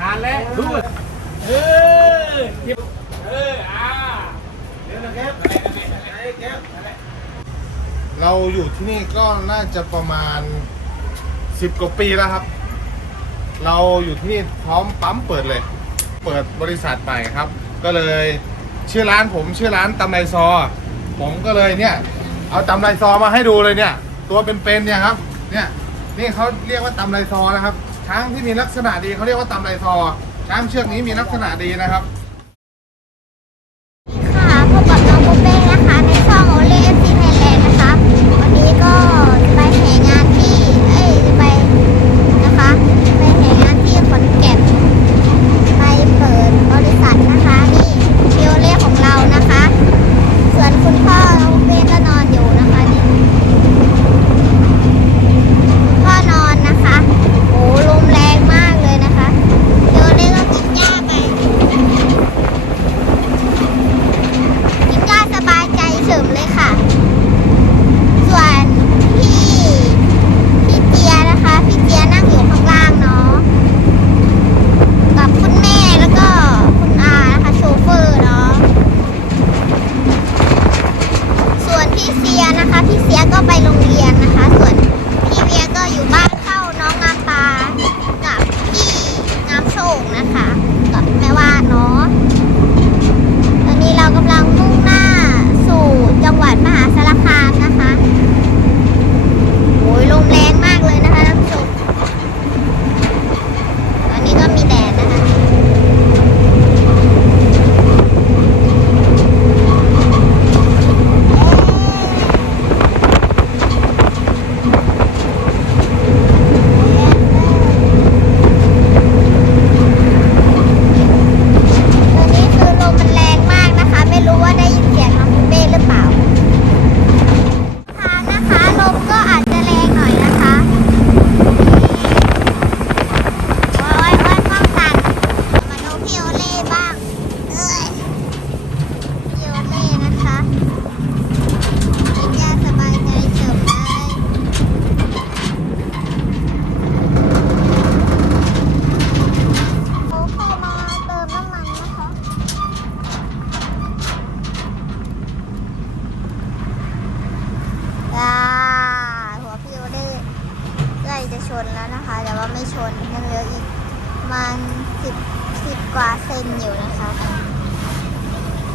งานแรกดูเออเอออ่าเดี๋ยวนะครับอะไรอะไรอะไรเราอยู่ที่นี่ก็น่าจะประมาณสิบกว่าปีแล้วครับ เราอยู่ที่นี่พร้อมปั๊มเปิดเลย เปิดบริษัทใหม่ครับ ก็เลยชื่อร้านผมชื่อร้านตำไรซอ ผมก็เลยเนี่ย เอาตำไรซอมาให้ดูเลยเนี่ย ตัวเป็นๆเนี่ยครับ เนี่ยนี่เขาเรียกว่าตำไรซอนะครับ ช้างที่มีลักษณะดีเขาเรียกว่าตำไรซอช้างเชือกนี้มีลักษณะดีนะครับ ค่ะพบกับน้องปูเป้นะคะในช่องโอเล่เอฟซีไทยแลนด์นะคะ วันนี้ก็จะไปแห่งานที่ เอ้ยจะไปนะคะ ไปแห่งานที่ขอนแก่นไปเปิดบริษัทนะคะนี่ฟิโอเล่ของเรานะคะ ส่วนคุณพ่อน้องปูเป้ก็นอนอยู่นะคะนี่พ่อนอนนะคะโอ้ลมแรงมากเลยนะคะฟิโอเล่ก็กินหญ้าไป กินหญ้าสบายใจเฉมเลยค่ะ ส่วนพี่พี่เจียนะคะ พี่เจียนั่งอยู่ข้างล่างเนาะ กับคุณแม่แล้วก็คุณอานะคะโชเฟอร์เนาะ ส่วนพี่เสียนะคะ พี่เสียก็ไปโรงเรียนนะคะ ส่วนพี่เวียก็อยู่บ้านเข้าน้องงามตา กับพี่งามโชคนะคะ กับแม่วาดเนาะ ตอนนี้เรากำลังมุ่งหน้าสู่จังหวัดมหาสารคามนะคะ โอ้ยลมแรงมากเลยนะคะท่านผู้ชม ตอนนี้ก็มีแดดนะคะ ตอนนี้คือลมมันแรงมากนะคะ ไม่รู้ว่าได้ยินเสียงน้องปูเป้หรือเปล่า ทางนะคะลมก็อาจจะแรงหน่อยนะคะโอ้ยโอ้ยป้องกันมาดูพี่โอเล่บ้างเอ้ยพี่โอเล่นะคะกินยาสบายใจเฉยเลยโอเคมาเติมน้ำมันนะคะ อ่าหัวพี่โอเล่ใกล้จะชนแล้วนะคะ แต่ว่าไม่ชนยังเหลืออีกประมาณสิบสิบกว่าเซนอยู่นะคะ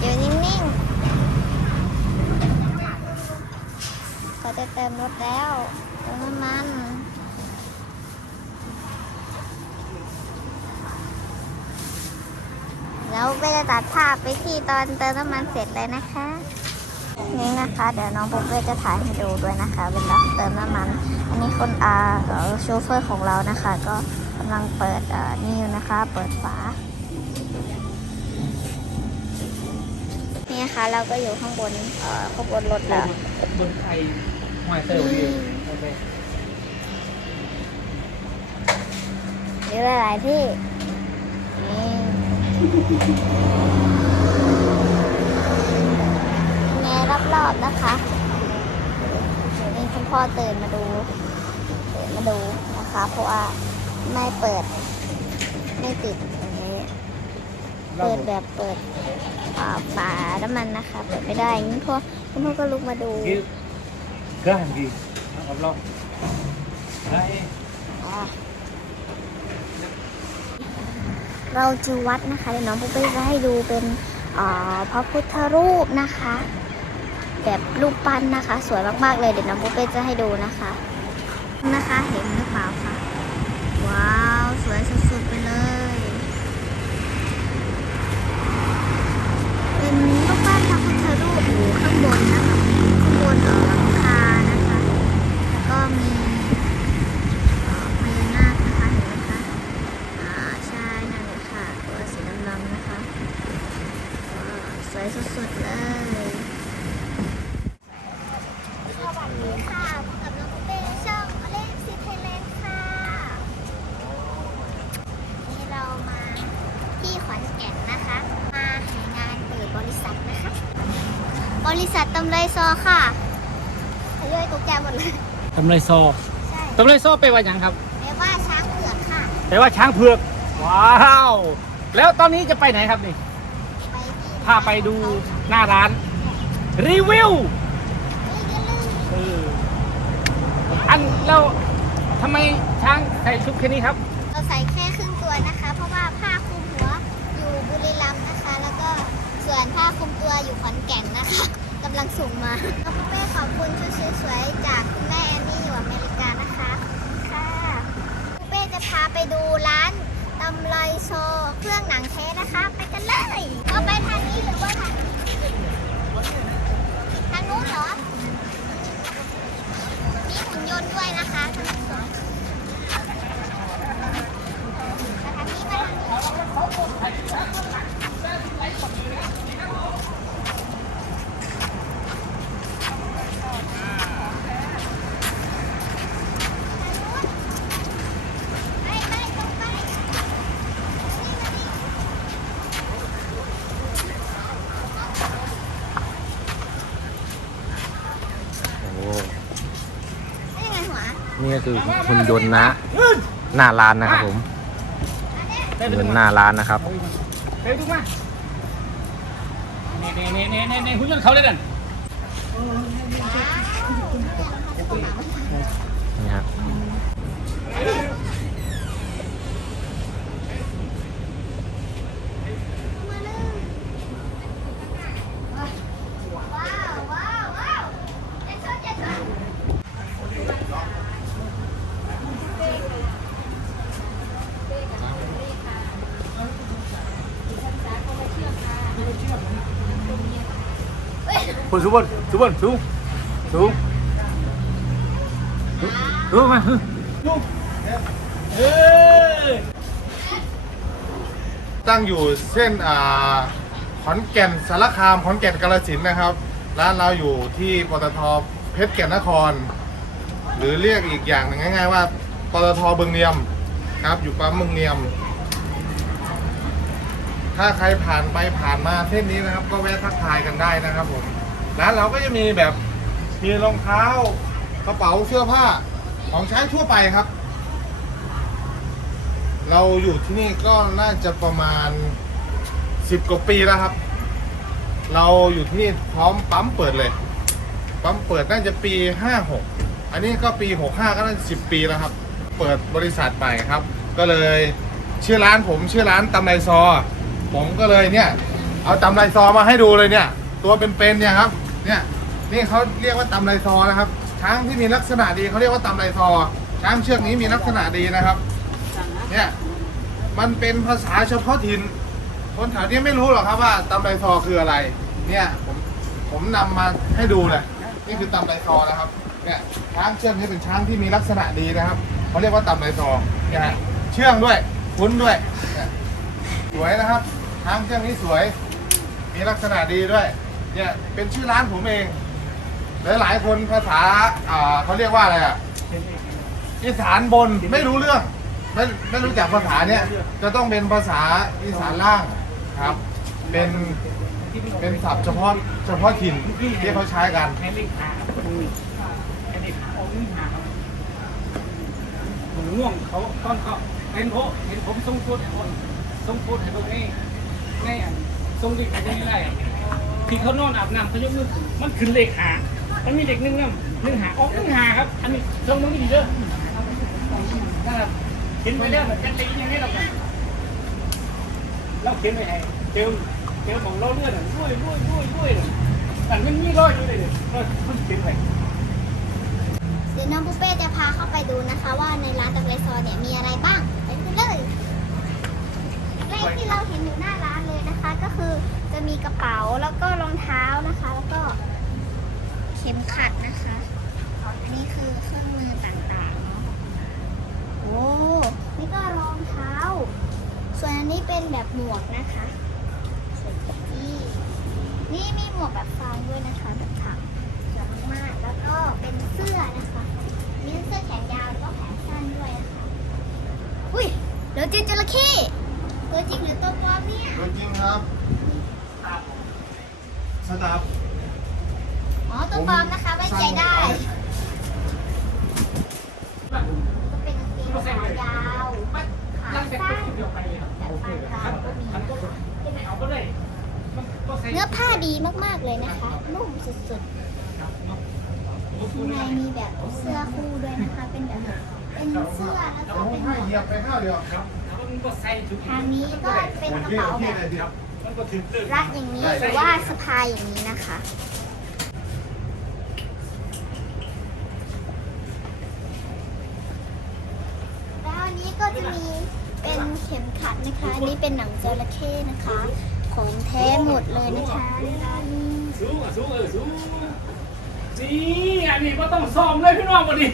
อยู่นิ่งๆก็จะเติ มรถแล้วเติมน้ำมันแล้วก็จะตัดภาพไปที่ตอนเติมน้ำมันเสร็จเลยนะคะ นี่นะคะ เดี๋ยวน้องปุ๊กเป้จะถ่ายให้ดูด้วยนะคะเวลาเติมน้ำมัน อันนี้คนอาโชเฟอร์ของเรานะคะ ก็กำลังเปิดนี่อยู่นะคะ เปิดฝานี่นะคะเราก็อยู่ข้างบนข้างบนรถแล้วบนไทย หอยเซลล์ดีโอเยอะหลายที่นี่แง่รอบๆนะคะเดี๋ยวนี้คุณพ่อตื่นมาดูตื่นมาดูนะคะ เพราะว่าไม่เปิด ไม่ติดอย่างนี้เปิดแบบเปิดอ่าฝาน้ำมันนะคะ เปิดไม่ได้งนี้พ่อคุณพ่อก็ลุกมาดู คิดก็หันดีครับเราได้เราจะวัดนะคะเดี๋ยวน้องปุ๊กเป้จะให้ดูเป็นพระพุทธรูปนะคะ แบบรูปปั้นนะคะ สวยมากๆเลยเดี๋ยวน้องปุ๊กเป้จะให้ดูนะคะ นะคะเห็นหรือเปล่าคะว้าวสวยสุดๆไปเลย เป็นรูปปั้นพระพุทธรูปอยู่ข้างบนนะคะข้างบนเอ่อหลังคานะคะ แล้วก็มีเอ่อพญานาคนะคะเห็นไหมคะอ่าใช่นั่นเลยค่ะตัวสีดำๆนะคะว้าวสวยสุดๆเลยสวัสดีค่ะพบกับน้องปุ๊กเป้ช่องเล่นซีไทยแลนด์ค่ะ นี่เรามาที่ขอนแก่นนะคะ มาหางานเปิดบริษัทนะคะ บ ริษัทตำไรซอค่ะทยอยตกแกหมดเลย ตำไรซอใช่ตำไรซอไปว่าอย่างครับแปลว่าช้างเผือกค่ะแต่ว่าช้างเผือก ว้าว แล้วตอนนี้จะไปไหนครับนี่ ไปที่พาไปดูหน้าร้าน รีวิวเฮ้ยอย่าลืมเอออันแล้วทำไมช้างใส่ชุดแค่นี้ครับ เราใส่แค่ครึ่งตัวนะคะ เพราะว่าผ้าคลุมหัวอยู่บุรีรัมย์นะคะ แล้วก็ส่วนผ้าคลุมตัวอยู่ขอนแก่นนะคะ กำลังส่งมาน้องปุ๊เป้ขอบคุณชุดสวยๆจากคุณแม่แอนนี่อยู่อเมริกานะคะขอบคุณค่ะปุ๊เป้จะพาไปดูร้านตำลอยโซเครื่องหนังแท้นะคะ ไปกันเลยเอาไปทางนี้หรือว่าทางนี้ทางนู้นเหรอ มีหุ่นยนต์ด้วยนะคะทางสองมาทางนี้มาทางนี้ไปไปตรงไปนี่มานี่ โอ้ ได้ยังไงหัว นี่ก็คือคุณยนต์นะ หน้าร้านนะครับผมได้คุณไปยดูนต์หมาน้าร้านนะครับไปดูมาเน่เน่เน่เน่เน่หุ่นยนต์เขาเลยดันนี่ครับ ว้าวว้าวว้าวเจ็ดชนเจ็ดชน ค นสูงบนสูงบนสูงสูงสูงมาสูงเออตั้งอยู่เส้นอ่าขอนแก่นสารคามขอนแก่นกาฬสินธุ์นะครับ ร้านเราอยู่ที่ปตทเพชรแก่นนคร หรือเรียกอีกอย่างหนึ่งง่าย ๆ ว่าปตทเบืองเนียมครับ อยู่ปั๊มเมืองเนียม ถ้าใครผ่านไปผ่านมาเส้นนี้นะครับ ก็แวะทักทายกันได้นะครับผม ร้านเราก็จะมีแบบมีรองเท้ากระเป๋าเสื้อผ้าของใช้ทั่วไปครับ เราอยู่ที่นี่ก็น่าจะประมาณสิบกว่าปีแล้วครับ เราอยู่ที่นี่พร้อมปั๊มเปิดเลย ปั๊มเปิดน่าจะปีห้าหกอันนี้ก็ปีหกห้าก็น่าจะสิบปีแล้วครับ เปิดบริษัทใหม่ครับ ก็เลยชื่อร้านผมชื่อร้านตำไรซอ ผมก็เลยเนี่ย เอาตำไรซอมาให้ดูเลยเนี่ย ตัวเป็นๆเนี่ยครับ เนี่ยนี่เขาเรียกว่าตำไรซอนะครับ ช้างที่มีลักษณะดีเขาเรียกว่าตำไรซอ ช้างเชือกนี้มีลักษณะดีนะครับ เนี่ยมันเป็นภาษาเฉพาะถิ่นคนแถวนี้ไม่รู้หรอกครับว่าตำไรซอคืออะไร เนี่ยผมผมนำมาให้ดูเลยนี่คือตำไรซอนะครับเนี่ยช้างเชือกนี้เป็นช้างที่มีลักษณะดีนะครับเขาเรียกว่าตำไรซอเนี่ยเชื่องด้วยคุ้นด้วยสวยนะครับช้างเชือกนี้สวย มีลักษณะดีด้วย เนี่ยเป็นชื่อร้านผมเอง หลายๆคนภาษาอ่าเขาเรียกว่าอะไรอะอีสานบนไม่รู้เรื่อง ไม่ไม่รู้จักภาษาเนี้ยจะต้องเป็นภาษาอีสานล่างครับ เป็นเป็นศัพท์เฉพาะเฉพาะถิ่นที่เขาใช้กันห้เลขหาให้เลขหาเอาเลขหาครับผมง่วงเขาตอนเขาเห็นผมเห็นผมส่งพสให้คนส่งโพสให้พวกนี้ง่ายอันส่งเลขให้พว ที่เขานอนอาบน้ำเขายกมือมันขึ้นเลขหา มันมีเด็กหนึ่งน้ำหนึ่งหาออกหนึ่งหาครับ อันนี้ส่งมึงดีเด้อเขียนไปเด้อแบบจะตีอย่างนี้เรากันเราเขียนไปให้เจลเจลของเราเลือดอะด้วยด้วยด้วยด้วยแต่มันมีรอยอยู่เลยเนี่ยรอยมันเขียนไปเดี๋ยวน้องปุ๊เป้จะพาเข้าไปดูนะคะ ว่าในร้านตำไรซอเนี่ยมีอะไรบ้างไปดูเลยเลขที่เราเห็นอยู่หน้าร้านเลยนะคะก็คือ จะมีกระเป๋าแล้วก็รองเท้านะคะ แล้วก็เข็มขัดนะคะ อันนี้คือเครื่องมือต่างๆเนาะโอ้นี่ก็รองเท้า ส่วนอันนี้เป็นแบบหมวกนะคะนี่นี่มีหมวกแบบฟางด้วยนะคะแบบถักสวยมากๆแล้วก็เป็นเสื้อนะคะมีเสื้อแขนยาวแล้วก็แขนสั้นด้วยนะคะอุ้ยเดี๋ยวเจอจระเข้ตัวจริงหรือตัวปลอมเนี่ย ตัวจริงครับ สตาฟอ๋อตัวปลอมนะคะไว้ใจได้ก็เป็นกางเกงขายาวขาสั้นแบบปานกลางก็มีนะคะเนื้อผ้าดีมากๆเลยนะคะนุ่มสุดๆข้างในมีแบบเสื้อคู่ด้วยนะคะ เป็นแบบเป็นเสื้อแล้วก็เป็นหมวกทางนี้ก็เป็นกระเป๋าแบบ รัดอย่างนี้หรือว่าสะพายอย่างนี้นะคะ แล้วอันนี้ก็จะมีเป็นเข็มขัดนะคะอันนี้เป็นหนังจระเข้นะคะ ของแท้หมดเลยนะคะร้านนี้สูงอะสูงเออสูงนี่อันนี้ก็ต้องซ้อมเลยพี่น้องวันนี้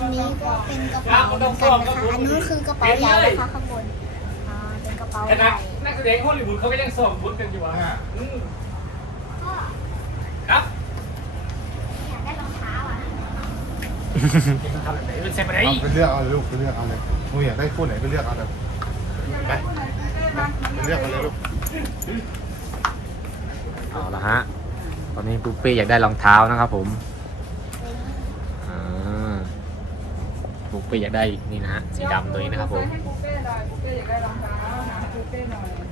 อันนี้ก็เป็นกระเป๋าเหมือนกันนะคะอันนู้นคือกระเป๋าใหญ่นะคะข้างบน อ่า เป็นกระเป๋าขใหนาญ่ดนัก แสดงฮอลลีวูดเขาก็ยังซ้อมบุญกันอยู่อะอืมก็ครับอยากได้รองเท้าอะทำแบบไหนเป็นเซฟอะไรเอาไปเลือกเอาเลยลูกไปเลือกเอาเลยหนูอยากได้คู่ไหนไปเลือกเอาเลยไปไปเลือกเอาเลยลูกเอาละฮะ ตอนนี้ปุ๊ปเป้อยากได้รองเท้านะครับผมอ่าปุ๊ปเป้อยากได้นี่นะฮะสีดำตัวนี้นะครับผม ให้ปูเป้หน่อยปูเป้อยากได้รองเท้าหาให้ปูเป้หน่อย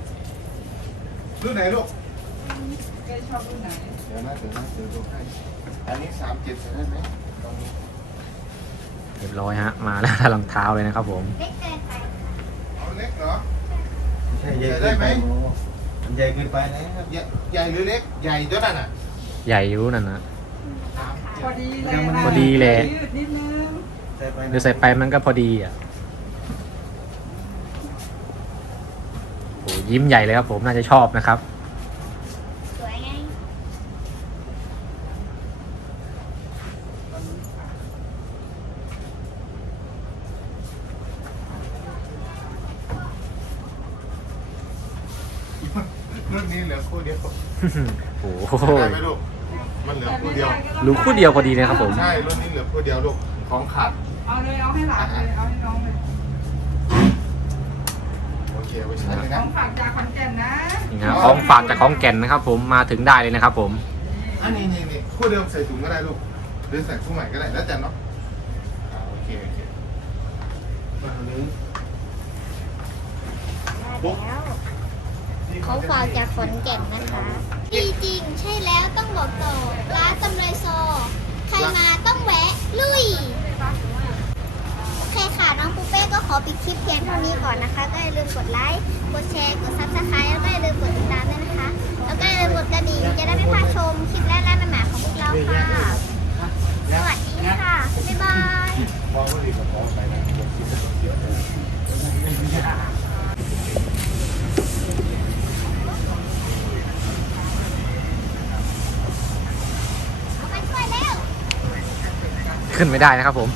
รุ่นไหนลูกปูเป้ชอบรุ่นไหนเดี๋ยวนะเดี๋ยวนะเดี๋ยวดูให้อันนี้สามเจ็ดใส่ได้ไหมตรงนี้เรียบร้อยฮะ มาแล้วได้รองเท้าเลยนะครับผม เล็กเกินไปเอาเล็กเหรอใช่ใหญ่เกินไปโมมันใหญ่เกินไปนะครับใหญ่ใหญ่หรือเล็ก ใหญ่เท่านั้นอะ ใหญ่อยุ่นั่นนะพอดีเลยพอดีเลยยืดนิดนึงใส่ไปหรือใส่ไปมันก็พอดีอะโอ้ ยิ้มใหญ่เลยครับผมน่าจะชอบนะครับ สวยไงรุ่นนี้เหลือคู่เดียวโอ้โหได้ไหมลูกมันเหลือคู่เดียว รู้คู่เดียวพอดีนะครับผม ใช่ รุ่นนี้เหลือคู่เดียวลูก ของขาด เอาเลย เอาให้หลานเลย เอาให้น้องเลยโอ เคเอาไว้ใช้เลยขนะองฝากจากขอนแก่นนะนี่นะของฝากจากของแก่นนะครับ ผมมาถึงได้เลยนะครับ ผมอันนี้นี่นี่คู่เดิมใส่ถุงก็ได้ลูกหรือใส่คู่ใหม่ก็ได้แล้วแต่เนาะอ่าโอเคโอเคมาอันนี้แล้วเขาฝากจากขอนแก่นนะคะดีจริงใช่แล้วต้องบอกต่อร้านตำไรซอ ใครมาต้องแวะ ลุยโอ เคค่ะ น้องปูเป้ก็ขอปิดคลิปเพียงเท่านี้ก่อนนะคะ ก็อย่าลืมกดไลค์ กดแชร์ กดซับสไครต์แล้วก็อย่าลืมกดติดตามด้วยนะคะ แล้วก็อย่าลืมกดกระดิ่งจะได้ไม่พลาดชมคลิปแรกๆใหม่ๆของพวกเราค่ะ สวัสดีค่ะ บ๊ายบายมอก็ดีกว่าพอไปนะคิดว่าเสียเลยวเร็วขึ้นไม่ได้นะครับผม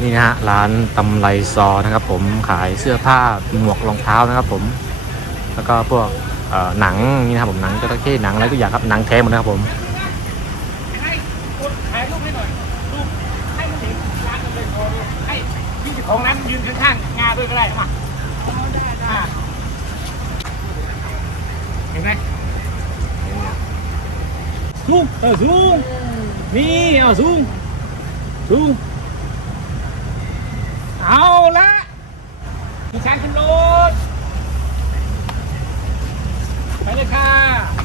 นี่นะฮะร้านตำไรซอนะครับ ผมขายเสื้อผ้าหมวกรองเท้านะครับ ผม แล้วก็พวกเอ่อหนังนี่นะครับผมหนังจระเข้หนังอะไรทุกอย่างครับหนังแท้หมดนะครับผมให้คนถ่ายรูปให้หน่อยรูปให้มันเห็นร้านกันเลยพอรูปให้พี่เจ้าของร้านยืนข้างๆงาด้วยก็ได้มาอ่าเห็นไหมสูงเออสูงนี่เอาสูงสูงเอาละ พี่ช้างขึ้นรถไปเลยค่ะ